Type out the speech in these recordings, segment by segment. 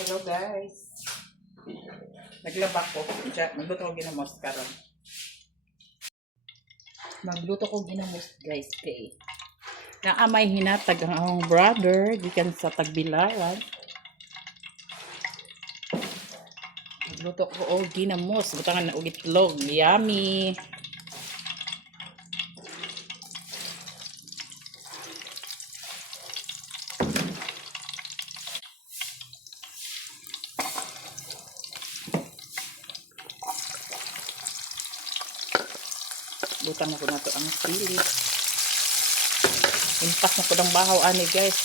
Hello guys. Naglaba ko. Magluto ko ginamos karon. Magluto ko ginamos guys kay naamay hinatag ang akong brother gikan sa Tagbilaran. Magluto ko og ginamos, butangan na og itlog. Yummy. Butang ko na to ang sili. Impas na ko ng bahaw ani guys.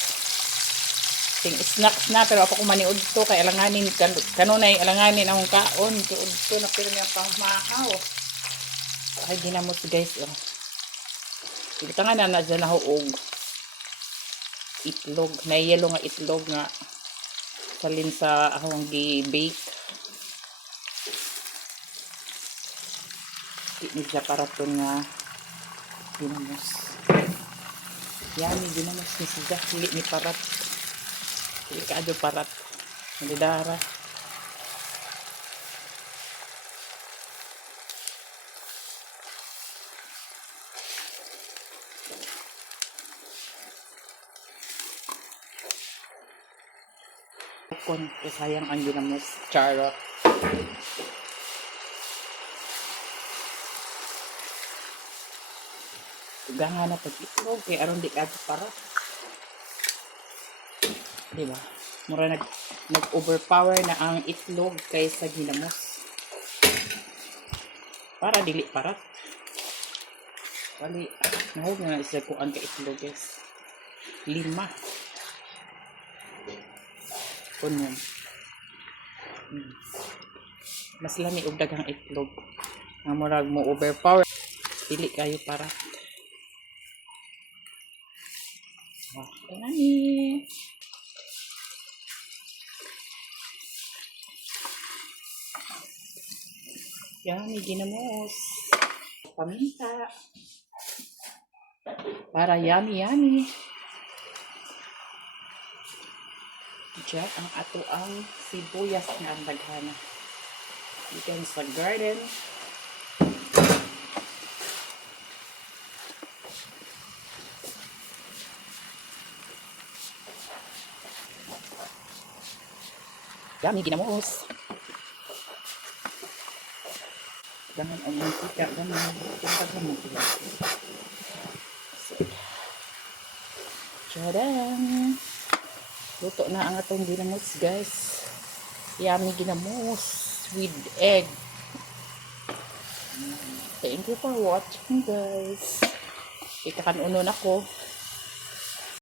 Ting snacks na pero ako kumaniud to kay alanganin kanunay alanganin akong kaon tuod to na pero niya pamahaw. Ay ginamos guys. Butangan na dyan ako og itlog. Na yellow nga itlog nga salin sa akong gi-bake. Ini siya para ito nga ginamos. Yummy ginamos ni siya. Hili ni parat. Hili ka adyo parat. Nalidara. Kung sayang ang ginamos. Charot. Ganga na pag-itlog kay aron di ka para. Di ba? Mura nag-overpower na ang itlog kaysa ginamos. Para dili parat. Wali, nahog na isa ko ang ka-itlog guys. 5. Kunon. Mas lami og daghang itlog. Nga murag mo overpower. Dili kayo para. Yummy. Yummy ginamos. Paminta. Para yummy. Diyan ang ato ang sibuyas na ang daghana. Ikan sa garden. Yummy ginamos. Jangan ang mantika, jangan tingkatkan mantika. Tadang! Luto na ang atong ginamos guys. Yummy ginamos with egg. Thank you for watching guys. Ikakanunon ako.